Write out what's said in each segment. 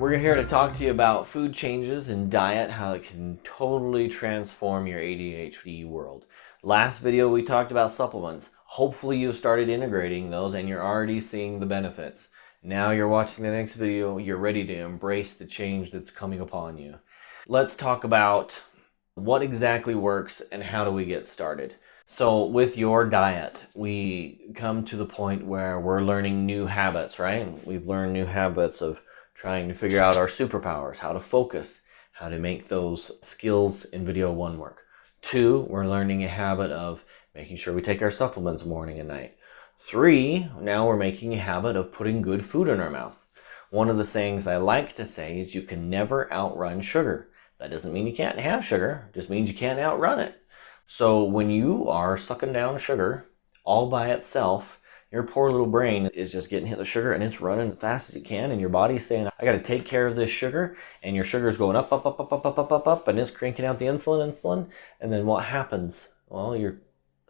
We're here to talk to you about food changes and diet, how it can totally transform your ADHD world. Last video we talked about supplements. Hopefully you've started integrating those and you're already seeing the benefits. Now you're watching the next video, you're ready to embrace the change that's coming upon you. Let's talk about what exactly works and how do we get started. So with your diet, we come to the point where we're learning new habits, right? We've learned new habits of trying to figure out our superpowers, how to focus, how to make those skills in video 1 work. 2, we're learning a habit of making sure we take our supplements morning and night. 3, now we're making a habit of putting good food in our mouth. One of the things I like to say is you can never outrun sugar. That doesn't mean you can't have sugar, it just means you can't outrun it. So when you are sucking down sugar all by itself, your poor little brain is just getting hit with sugar and it's running as fast as it can, and your body's saying, I got to take care of this sugar, and your sugar is going up, up, up, up, up, up, up, up, up, and it's cranking out the insulin, and then what happens? Well, at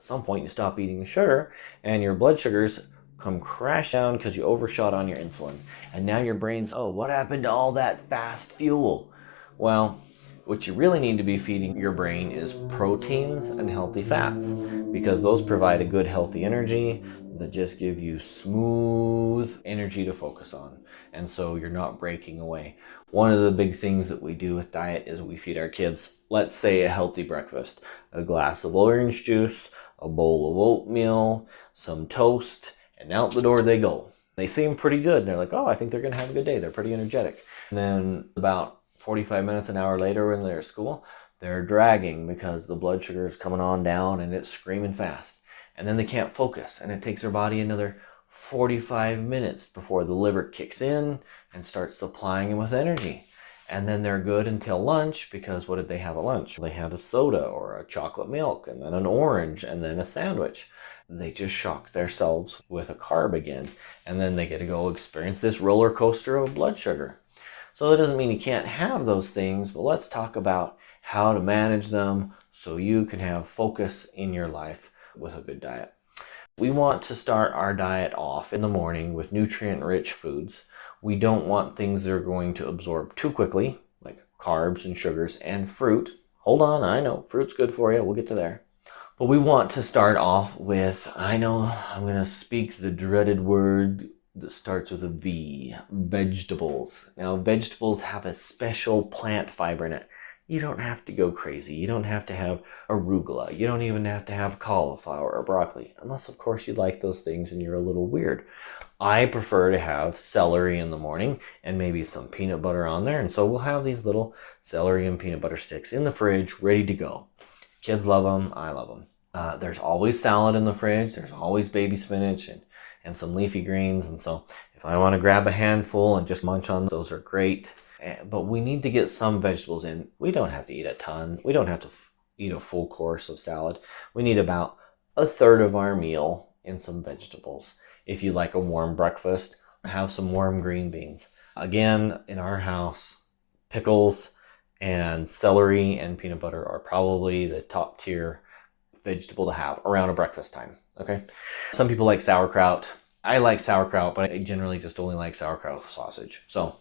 some point you stop eating the sugar, and your blood sugars come crash down because you overshot on your insulin, and now your brain's, oh, what happened to all that fast fuel? Well, what you really need to be feeding your brain is proteins and healthy fats, because those provide a good healthy energy that just give you smooth energy to focus on, and so you're not breaking away. One of the big things that we do with diet is we feed our kids, let's say, a healthy breakfast, a glass of orange juice, a bowl of oatmeal, some toast, and out the door they go. They seem pretty good, and they're like, oh, I think they're gonna have a good day, they're pretty energetic. And then about 45 minutes, an hour later, when they're at school, they're dragging because the blood sugar is coming on down and it's screaming fast. And then they can't focus, and it takes their body another 45 minutes before the liver kicks in and starts supplying them with energy. And then they're good until lunch, because what did they have at lunch? They had a soda or a chocolate milk, and then an orange, and then a sandwich. They just shocked themselves with a carb again, and then they get to go experience this roller coaster of blood sugar. So that doesn't mean you can't have those things, but let's talk about how to manage them so you can have focus in your life with a good diet. We want to start our diet off in the morning with nutrient-rich foods. We don't want things that are going to absorb too quickly, like carbs and sugars and fruit. Hold on, I know, fruit's good for you, we'll get to there. But we want to start off with, I know I'm going to speak the dreaded word that starts with a V, vegetables. Now, vegetables have a special plant fiber in it. You don't have to go crazy. You don't have to have arugula. You don't even have to have cauliflower or broccoli, unless, of course, you like those things and you're a little weird. I prefer to have celery in the morning and maybe some peanut butter on there, and so we'll have these little celery and peanut butter sticks in the fridge ready to go. Kids love them. I love them. There's always salad in the fridge. There's always baby spinach and some leafy greens, and so if I want to grab a handful and just munch on those, are great. But we need to get some vegetables in. We don't have to eat a ton. We don't have to eat a full course of salad. We need about a third of our meal in some vegetables. If you like a warm breakfast, have some warm green beans. Again, in our house, pickles and celery and peanut butter are probably the top tier vegetable to have around a breakfast time. Okay. Some people like sauerkraut. I like sauerkraut, but I generally just only like sauerkraut sausage. So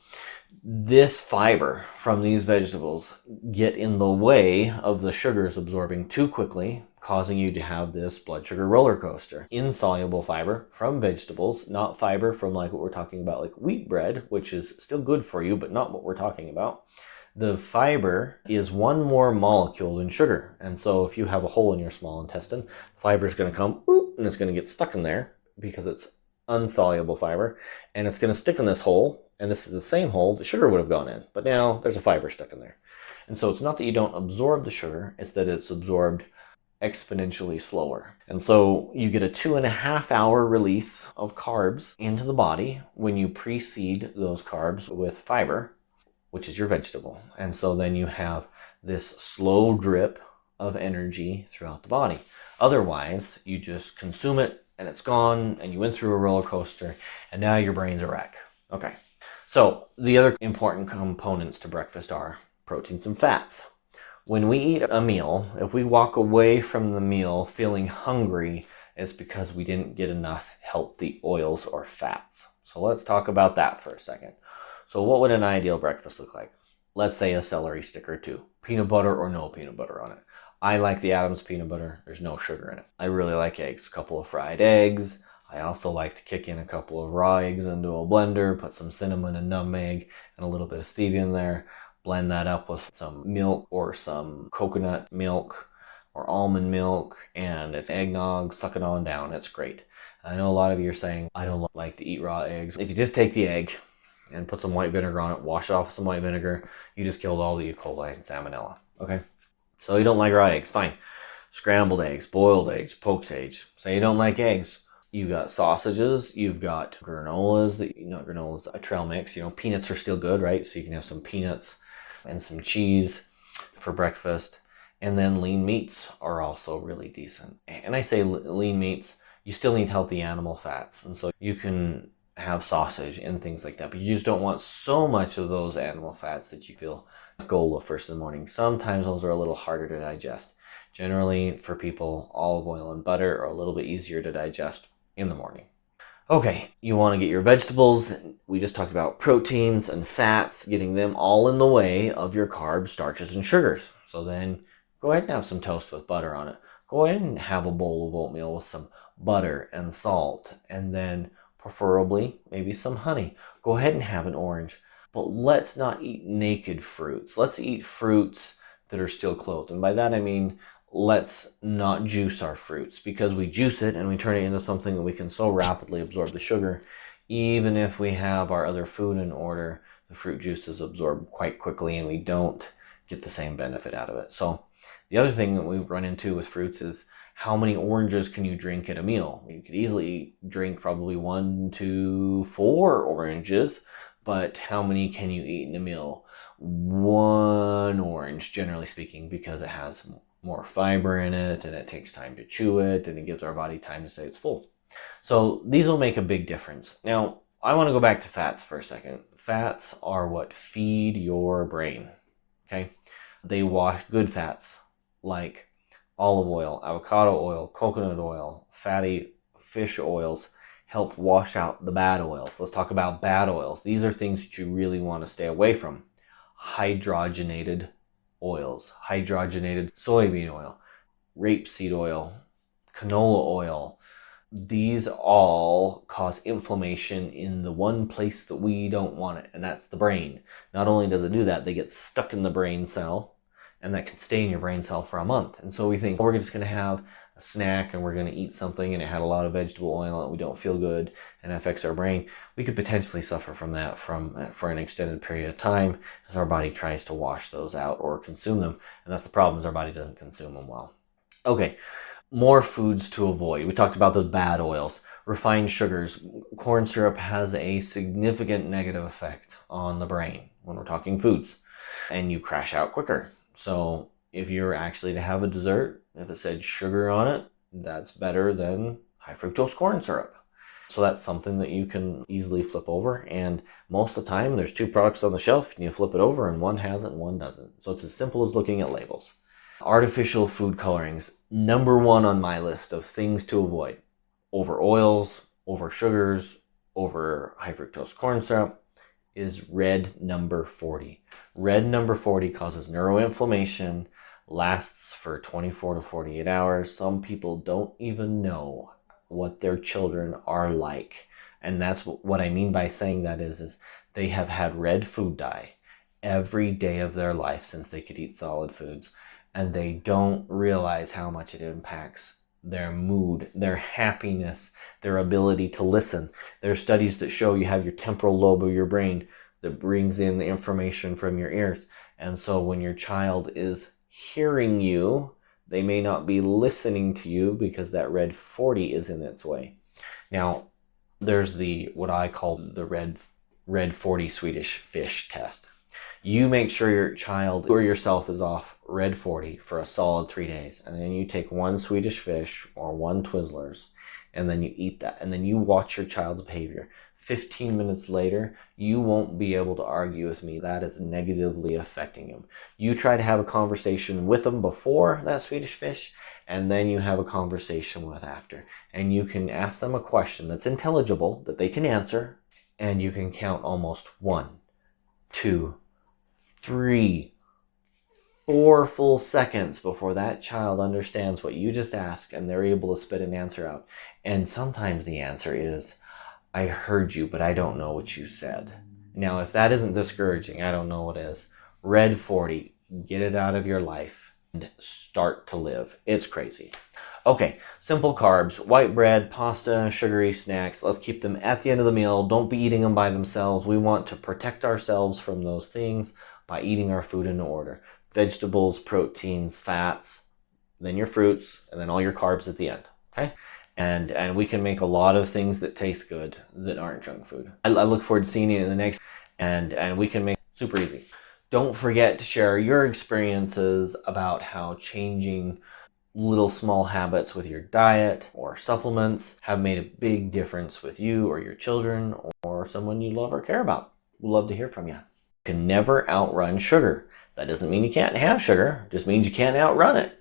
this fiber from these vegetables get in the way of the sugars absorbing too quickly, causing you to have this blood sugar roller coaster. Insoluble fiber from vegetables, not fiber from like what we're talking about, like wheat bread, which is still good for you, but not what we're talking about. The fiber is one more molecule than sugar. And so if you have a hole in your small intestine, fiber is going to come, and it's going to get stuck in there because it's insoluble fiber, and it's going to stick in this hole, and this is the same hole the sugar would have gone in, but now there's a fiber stuck in there. And so it's not that you don't absorb the sugar, it's that it's absorbed exponentially slower. And so you get a 2.5 hour release of carbs into the body when you precede those carbs with fiber, which is your vegetable. And so then you have this slow drip of energy throughout the body. Otherwise, you just consume it and it's gone, and you went through a roller coaster, and now your brain's a wreck. Okay, so the other important components to breakfast are proteins and fats. When we eat a meal, if we walk away from the meal feeling hungry, it's because we didn't get enough healthy oils or fats. So let's talk about that for a second. So what would an ideal breakfast look like? Let's say a celery stick or two. Peanut butter or no peanut butter on it. I like the Adams peanut butter. There's no sugar in it. I really like eggs. A couple of fried eggs. I also like to kick in a couple of raw eggs into a blender, put some cinnamon and nutmeg and a little bit of stevia in there. Blend that up with some milk or some coconut milk or almond milk, and it's eggnog. Suck it on down. It's great. I know a lot of you are saying, I don't like to eat raw eggs. If you just take the egg and put some white vinegar on it, wash it off with some white vinegar, you just killed all the E. coli and salmonella. Okay? So you don't like raw eggs, fine. Scrambled eggs, boiled eggs, poached eggs. Say you don't like eggs. You've got sausages, you've got granolas, not granolas, a trail mix. Peanuts are still good, right? So you can have some peanuts and some cheese for breakfast. And then lean meats are also really decent. And I say lean meats, you still need healthy animal fats. And so you can have sausage and things like that. But you just don't want so much of those animal fats that you feel gola first in the morning. Sometimes those are a little harder to digest. Generally, for people, olive oil and butter are a little bit easier to digest in the morning. Okay, you want to get your vegetables. We just talked about proteins and fats, getting them all in the way of your carbs, starches, and sugars. So then go ahead and have some toast with butter on it. Go ahead and have a bowl of oatmeal with some butter and salt, and then preferably maybe some honey. Go ahead and have an orange. But let's not eat naked fruits. Let's eat fruits that are still clothed. And by that I mean, let's not juice our fruits, because we juice it and we turn it into something that we can so rapidly absorb the sugar. Even if we have our other food in order, the fruit juice is absorbed quite quickly and we don't get the same benefit out of it. So the other thing that we've run into with fruits is, how many oranges can you drink at a meal? You could easily drink probably 1 to 4 oranges, but how many can you eat in a meal? 1 orange, generally speaking, because it has more fiber in it and it takes time to chew it and it gives our body time to say it's full. So these will make a big difference. Now, I want to go back to fats for a second. Fats are what feed your brain, okay? They wash good fats like olive oil, avocado oil, coconut oil, fatty fish oils help wash out the bad oils. Let's talk about bad oils. These are things that you really want to stay away from. Hydrogenated oils, hydrogenated soybean oil, rapeseed oil, canola oil. These all cause inflammation in the one place that we don't want it, and that's the brain. Not only does it do that, they get stuck in the brain cell, and that can stay in your brain cell for a month. And so we think we're just going to have a snack and we're going to eat something and it had a lot of vegetable oil and we don't feel good and it affects our brain. We could potentially suffer from that for an extended period of time as our body tries to wash those out or consume them. And that's the problem, is our body doesn't consume them well. Okay, more foods to avoid. We talked about those bad oils. Refined sugars. Corn syrup has a significant negative effect on the brain when we're talking foods, and you crash out quicker. So if you're actually to have a dessert, if it said sugar on it, that's better than high fructose corn syrup. So that's something that you can easily flip over. And most of the time, there's 2 products on the shelf, and you flip it over, and one has it and one doesn't. So it's as simple as looking at labels. Artificial food colorings, number 1 on my list of things to avoid. Over oils, over sugars, over high fructose corn syrup is red number 40. Red number 40 causes neuroinflammation, lasts for 24 to 48 hours. Some people don't even know what their children are like. And that's what I mean by saying that is they have had red food dye every day of their life since they could eat solid foods. And they don't realize how much it impacts their mood, their happiness, their ability to listen. There are studies that show you have your temporal lobe of your brain that brings in the information from your ears. And so when your child is hearing you, they may not be listening to you because that red 40 is in its way. Now, there's what I call the red 40 Swedish fish test. You make sure your child or yourself is off red 40 for a solid 3 days, and then you take 1 Swedish fish or 1 Twizzlers, and then you eat that, and then you watch your child's behavior. 15 minutes later, you won't be able to argue with me that is negatively affecting him. You try to have a conversation with them before that Swedish fish, and then you have a conversation with after. And you can ask them a question that's intelligible, that they can answer, and you can count almost 1, 2, 3, 4 full seconds before that child understands what you just asked and they're able to spit an answer out. And sometimes the answer is, I heard you, but I don't know what you said. Now, if that isn't discouraging, I don't know what is. Red 40, get it out of your life and start to live. It's crazy. Okay, simple carbs, white bread, pasta, sugary snacks. Let's keep them at the end of the meal. Don't be eating them by themselves. We want to protect ourselves from those things by eating our food in order. Vegetables, proteins, fats, then your fruits, and then all your carbs at the end. Okay? And we can make a lot of things that taste good that aren't junk food. I look forward to seeing you in the next, and we can make it super easy. Don't forget to share your experiences about how changing little small habits with your diet or supplements have made a big difference with you or your children or someone you love or care about. We'd love to hear from you. You can never outrun sugar. That doesn't mean you can't have sugar, it just means you can't outrun it.